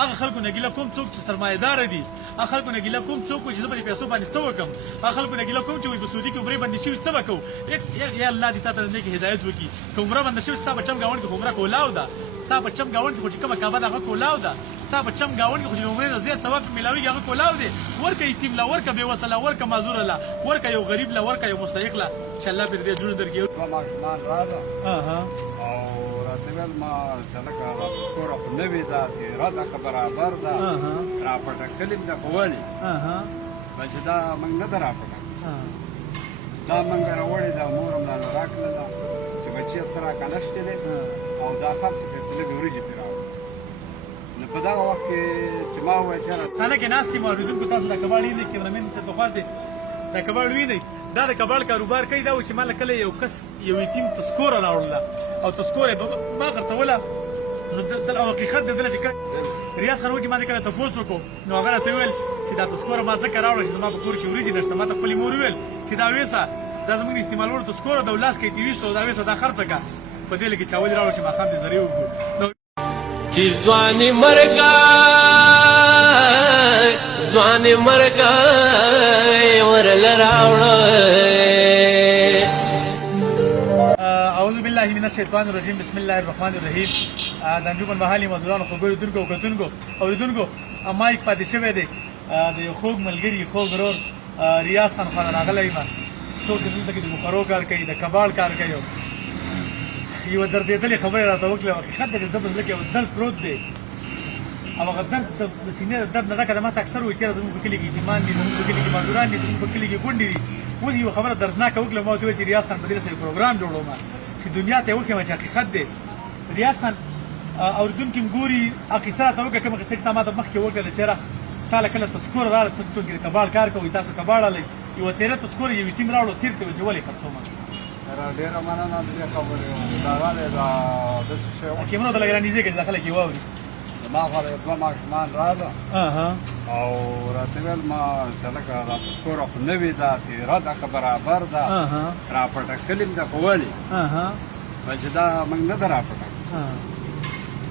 هغه خلکو نه ګیله کوم څوک چې سرمایه‌دار دي، هغه خلکو نه ګیله کوم څوک چې زه په دې پیسو باندې څه وکړم، هغه خلکو نه ګیله کوم چې په سعودي کې عمرې باندې شوي څه به کوو. یا الله دې تا ته نیک هدایت وکړي. که عمره باندې شوي ستا بچم ګاونډ کې عمره کولاو ده، ستا بچم ګاونډ کې خو چې کومه کعبه ده هغه کولاو ده، ستا بچم ګاونډ کې خو چې عمرې نه زیات ثواب میلاویږي هغه کولاو دی. ورکه یتیم له، ورکه بېوسه له، ورکه معذور له، ورکه یو غریب له، ورکه یو مستحق له، چې الله پرې دې جوړ درکړي. دوه ماشومان راغله او راته ویل ما چې لکه راسکوره خو نوې ده، تېره ده که برابر ده، راپټه کلي م ده خو ولې چې دا موږ نه ده راپټه دا موږ راوړې ده، مور هم رانه راکړله چې بچي څه راکه نشتې دی او دا خرڅ کړې چې لږې وریجې پرې راوړه. نو په دغه وخت کې چې ما وویل چېرې خانه کې ناست یم اورېدونکو تاسو د کباړ وینئ، کیمرامین ته درخواست دی د کباړ وینئ. دا د کباړ کاروبار کوي، دا و چې ما له کله یو کس یو یتیم تذکوره راوړله او تذکوره یې ما خرڅوله. نو او حقیقت د دله چې ریاض خان وایي چې ما دې کله تپوس وکړو نو هغه راته وویل چې دا تذکوره ما ځکه راوړله چې زما په کور کې وریجې نشته. ما ته خپلې مور وویل چې دا ویسه دا زموږ د استعمالوړو تذکوره ده او لاس کې یې دې ویستو، دا ویسه دا خرڅه کړه په دې لکې چاولې راوړه چې ماښام دې زرې وکړو. چې ځواني مرګای ورله راوړه. اعوذ بالله من الشیطان الرجیم، بسم الله الرحمن الرحیم. د انجمن محلي مزدورانو خوږو لیدونکو او کتونکو اورېدونکو مایک پاتې شوی دی د یو خوږ ملګري خوږ ورور ریاض خان خان راغلی یم. څوک دلته کې د بخارو کار کوي، د کباړ کار کوي. یوه دردېدلې خبرې راته وکړې، حقیقت دی چې د ده په زړه کې یو درد پروت دی او هغه درد د سینې د درد نه ډکه ده. ما ته اکثر وایي چېرې زموږ په کلي کې یتیمان دي، زموږ په کلي کې معذوران دي، زموږ په کلي کې کونډې دي. اوس یوه خبره دردناکه وکړه، ما ورته وویل چې ریاض خان په دې سره پروګرام جوړوم چې دنیا ته یې وښیم چې حقیقت دی. ریاض خان اورېدونکي م ګوري، هغه کیسه راته وکړه کومه کیسه چې تا ما ته مخکې وکړله چېرې تا له کله تذکوره راغله، ته څوک د کباړ کار کوئ، تاسو کباړ هلئ، یوه تېره تذکوره یو یتیم راوړو تېر ته ویل چې ولې خرڅومه. ډېره مننه د دې خبرې راغلی دا داسې شی و. کیمرو ته لږ رانږدې کړه چې دا خلک یې واوري. زما خوا دوه ماشومان راغله او راته ویل ما چې لکه دا تذکوره خو نوې ده، تېره ده که برابر ده، راپټه کلي م ده خو ولې چې دا موږ نه ده راپټه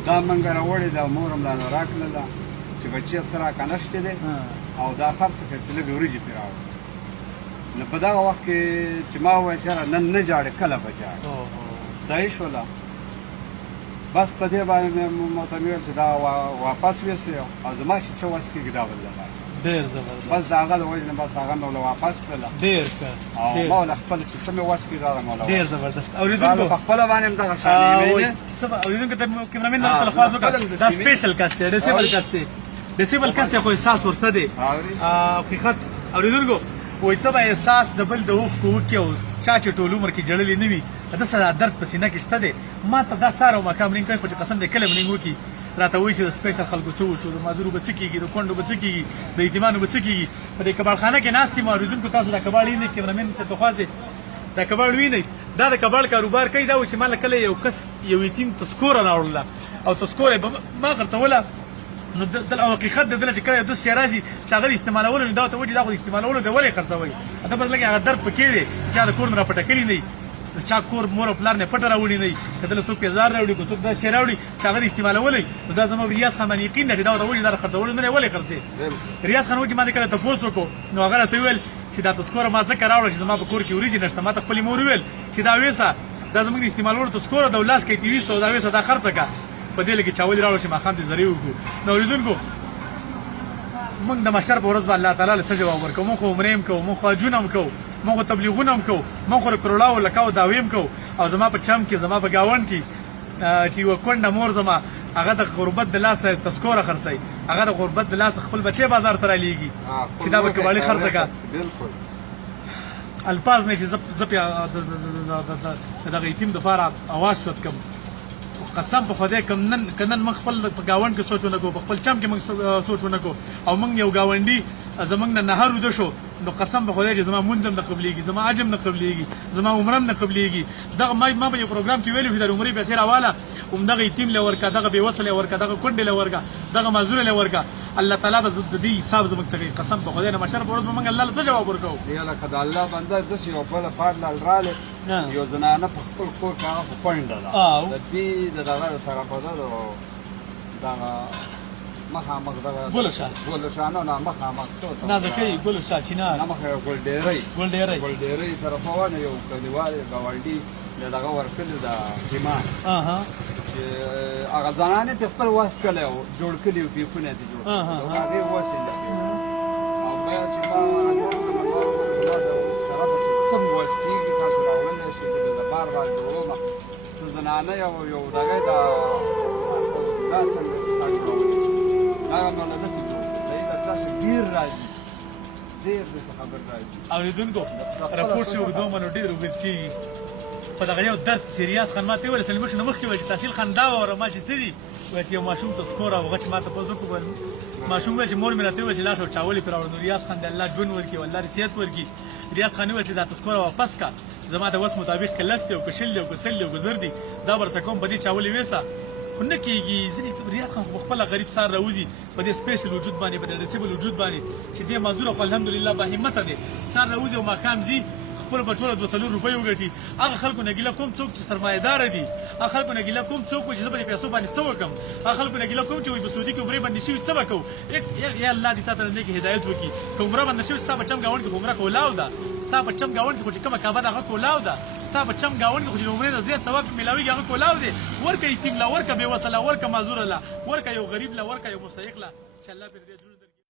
دا موږ راوړې ده، مور هم رانه راکړله چې بچي څه راکه نشتې دی او دا خرڅ کړې چې لږې وریجې پرې راوړه. نو په دغه وخت کې چې ما وویل چېرې نن نه جاړې کله به جاړې صحیح شوله. بس په دې باندې مې ورته وویل چې دا واپس ویسې او زما چې څه وس کېږي دا به لپاره ډېر زبردست بس د هغه د وجې نه بس هغه مې ورله واپس کړله ډېر ښه او ما ورله خپل چې څه مې وس کېږي هغه مې ورله ډېر زبردست. اورېدونکو په خپله باندې هم دغه شان اورېدونکو ته کیمرامین ته درخواست وکړه، دا سپیشل کس دی، ډیسیبل کس دی، ډیسیبل کس دی خو احساس ورسه دی. حقیقت اورېدونکو وایي څه به احساس د بل د اوښکو وکړي او چا چې ټول عمر کې جړلې نه وي ده سره درد په سینه کې شته دی. ما ته دا سهار او ماښام رینګ کوي خو چې قسم دی کله به رینګ وکړي راته وایي چې د سپیشل خلکو څه وشو، د معذورو به څه کېږي، د کونډو به څه کېږي، د یتیمانو به څه کېږي. په دې کباړخانه کې ناست یم اورېدونکو تاسو د کباړ وینئ، کیمرامین ته درخواست دی د کباړ وینئ. دا د کباړ کاروبار کوي، دا و چې ما له کله یو کس یو یتیم تذکوره راوړله او تذکوره یې ما خرڅوله. نو او حقیقت د دله چې کله یو داسې شی راشي چې هغه د استعمالولو نو دا ورته وایي چې دا خو د استعمالولو دی ولې خرڅوئ. دا بس لږ هغه درد پکې دی چې چا د کور نه راپټه کلي نه وي، د چا کور مور او پلار نه پټه راوړي نه وي، که دله څوک پیزار راوړي، که څوک دا شی راوړي چې هغه د استعمالولی. نو دا زما ریاض خان باندې یقین دی چې دا ورته وایي چې دا د خرڅولو نه دی ولې خرڅې. ریاض خان وایي چې ما دې کله تپوس وکړو نو هغه راته وویل چې دا تذکوره ما ځکه راوړه چې زما په کور کې وریجې نشته. ما ته خپلې مور وویل چې دا ویسه دا زموږ د استعمالوړو تذکوره ده او لاس کې یې دې ویستو، دا ویسه دا خرڅه کړه په دې لکې چاولې راوړه چې ماښام دې زرې وکړو. نو اورېدونکو موږ د محشر په ورځ به الله تعالی له څه جواب ورکوو. موږ خو عمرې هم کوو، موږ خو حجونه هم کوو، موږ خو تبلیغونه هم کوو، موږ خو د کروړاو لکاو دعوې هم کوو. او زما په چم کې زما په ګاونډ کې چې یوه کونډه مور زما هغه د غربت د لاسه تذکوره خرڅوي، هغه د غربت د لاسه خپل بچی بازار ته رالیږي چې دا به کباړي خرڅه کړه. الفاظ نه چې زه پې د دغه یتیم دپاره اواز شوت کړم. قسم په خدای که نن موږ خپل په ګاونډ کې سوچ ونه کړو، په خپل چم کې موږ سوچ ونه کړو او موږ یو ګاونډي زموږ نه نهر وده شو، نو قسم په خدای چې زما مونځ هم نه قبلېږي، زما حج هم نه قبلېږي، زما عمره هم نه قبلېږي. دغه ما به یو پروګرام کې ویلي چې د عمرې پیسې راواله همدغه یتیم له ورکه، دغه بېوسه له ورکه، دغه کونډې له ورکه، دغه معذوره له ورکه. الله تعالی به د دې حساب زموږ څخه قسم په خدای نه محشر په ورځ به موږ الله له څه جواب ورکوو. یا لکه د الله بنده داسې یو بله پاډلال راغلی یو زنانه په خپل کور کې هغه خو کونډه ده د دې د دغه د طرفه ده دغه مخامخ دغه ګل شاه. ګل شاه نه مخامخ څو ته نازکۍ ګل شاه چینار نه مخه ګل ډېرۍ ګل ډېری طرفونه یو کلیوال ګاونډي دغه ورکړي د ایمان چې هغه ځانانه په خپل واس کړي او جوړ کړي او پیپونه دي جوړ هغه واسي او بیا چې ما سم واسکیږي تاسو راوړل شي د بار جوړومه زنانه یو دغه دا څنګه هغه نو نه سي صحیح ده تاسو ډیر راځي ډیر د خبر راځي اوریدونکو راپورټ شو دومره ډیر وګورئ په دغه یو درد چې ریاض خان ماته ویل سلمه شنو مخکې وایي تحصیل خان دا وره ما چې څه دي وایي چې یو ماشوم ته سکور او غچ ماته پوزو کول ماشوم وایي چې مور مې راته ویل چې لاس او چاولې پر اورنو ریاض خان د الله ژوند ورکړي والله صحت ورکړي ریاض خان ویل چې دا تسکور واپس کا زما د وس مطابق کلست او کشل او کسل او گزر دي دا ورته کوم بدی چاولې وېسا خو نه کېږي ځینې ریاض خان خپل غریب سار راوځي په دې سپیشل وجود باندې په دې ډیسیبل وجود باندې چې دې منظور خو الحمدلله با همت ده سار راوځي او ماقام زی خپل بچو 200 روپۍ وګټي هغه خلکو نه ګیله کوم څوک چې سرمایدار دي هغه خلکو نه ګیله کوم څوک چې په پیسو باندې څه وکم هغه خلکو نه ګیله کوم چې په سعودي کې عمره باندې شي څه وکاو یا الله دې تاسو نه کې هدایت وکي کوم عمره باندې شي ستا بچم گاوند کې عمره کولاو ده ستا بچم گاوند کې کومه کعبه دغه کولاو ده ستا بچم گاوند کې عمره زیات ثواب ملاوي هغه کولاو ده ورکه یتیم لا ورکه بے وسله ورکه معذور لا ورکه یو غریب لا ورکه یو مستحق لا ان شاء الله پر دې